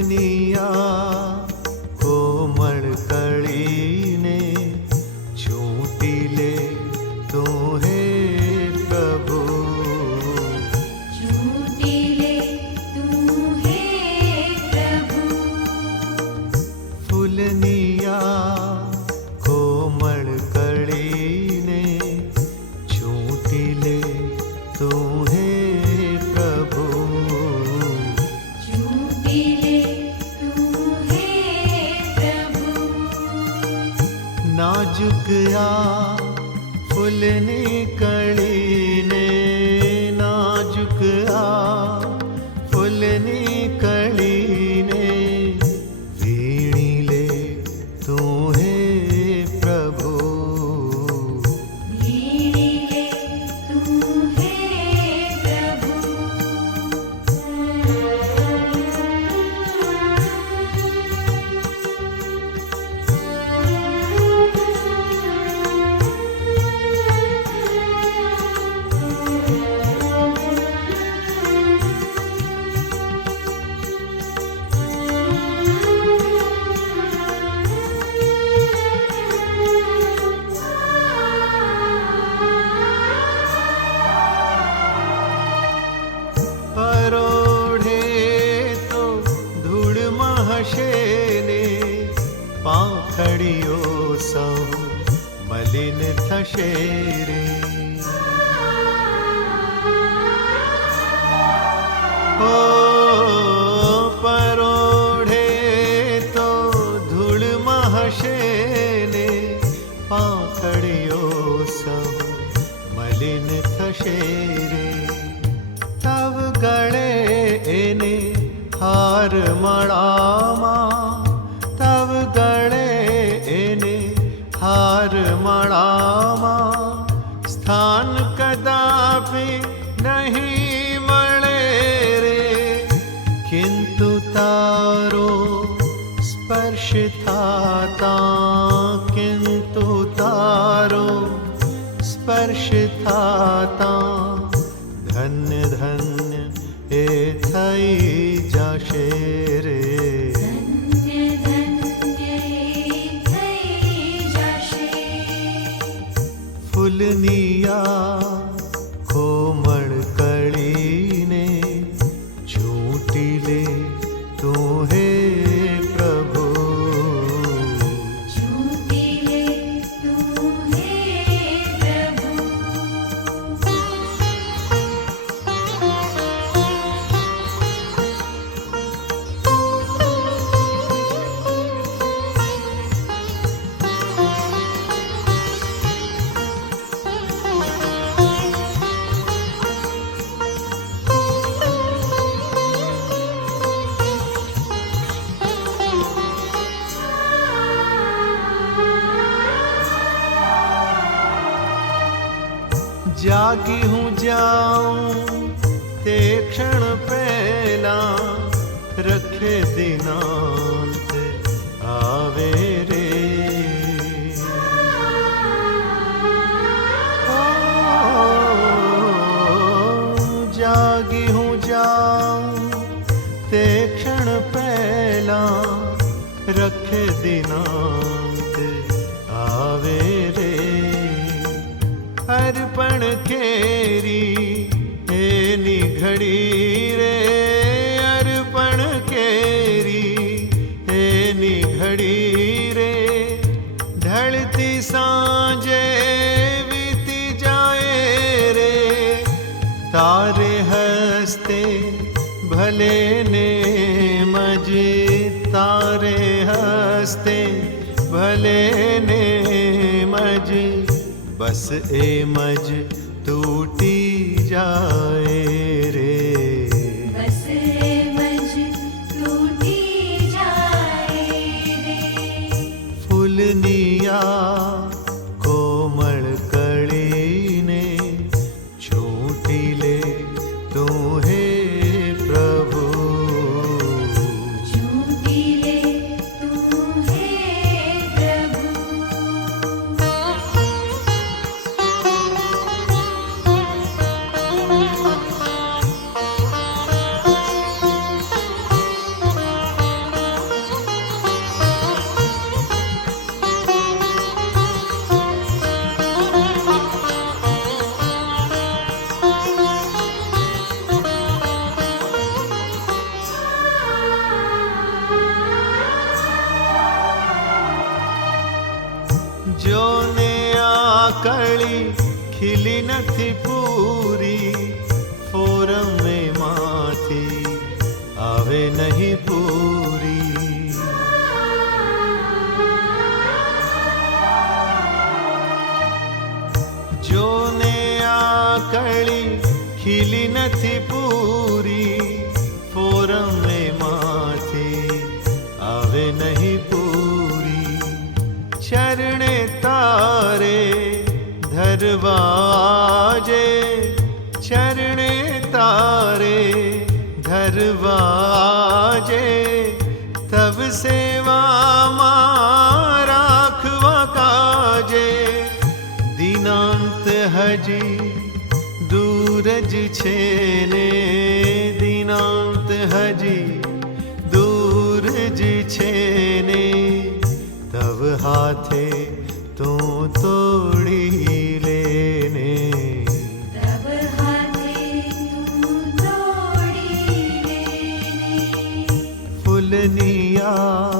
फुलनिया कोमल कली ने चूटी ले तू है प्रभु। चूटी ले तू है प्रभु। फुलनिया कोमल कली ने चूटी ले तू है प्रभु। चूटी ले तू है प्रभु। नाजुक आ फुलनी कली ने, नाजुक आ फुलनी कली ने वीणी ले तू है प्रभु। वीणी ले तू है प्रभु। परोढ़े तो धूड़ महशेने, પાંખડીઓ સૌ મલિન થશે રે। ઓ પરોઢે તો ધૂળ महशेने, પાંખડીઓ સૌ મલિન થશે રે। તવ ગળે એને હાર મળામાં, તવ ગળે એને હાર મળામાં સ્થાન કદાપી નહીં મળે રે। કિંતુ તારો સ્પર્શ થાતાં, કિંતુ તારો સ્પર્શ થાતાં ધન્ય ધન્ય એ થઈ જશે રે। ધન્ય ધન્ય થઈ જશે। ફૂલનિયા કોમળ કળીને ચૂંટી લે તું હે પ્રભુ। ચૂંટી લે તું હે પ્રભુ। જાગી હું જાઉં તે ક્ષણ પહેલા રખે દિનાંત આવે રે। જાગી હું જાઉં તે ક્ષણ પહેલા રખે દિનાંત આવે રે। અર્પણ કેરી એની ઘડી રે, અર્પણ કેરી એની ઘડી રે। ઢળતી સાંજે વીતી જાય રે, તારે હસ્તે ભલે ને મજ, તારે હસ્તે ભલે ને મજ। બસ એમ જ તૂટી જાય રે। બસ એમ જ તૂટી જાય રે। ફૂલનિયા કોમળ કળીને ચૂંટી લે તું હે પ્રભુ। ચૂંટી લે તું હે પ્રભુ। કળી ખીલી નથી પૂરી, ફોરમ માંથી આવે નહીં પૂરી. જોને આ કળી ખીલી નથી પૂરી, ફોરમ માંથી આવે નહીં પૂરી. ચરણે તારે ધરવાજે, ચરણે તારે ધરવાજે, તબ સેવામાં રાખવા કાજે. દિનાંત હજી દૂર જ છે ને, દિનાંત હજી દૂર જ છે ને, તવ હાથે તું તોડી લેને. तब हाथे तू तोड़ी लेने. ફૂલની આ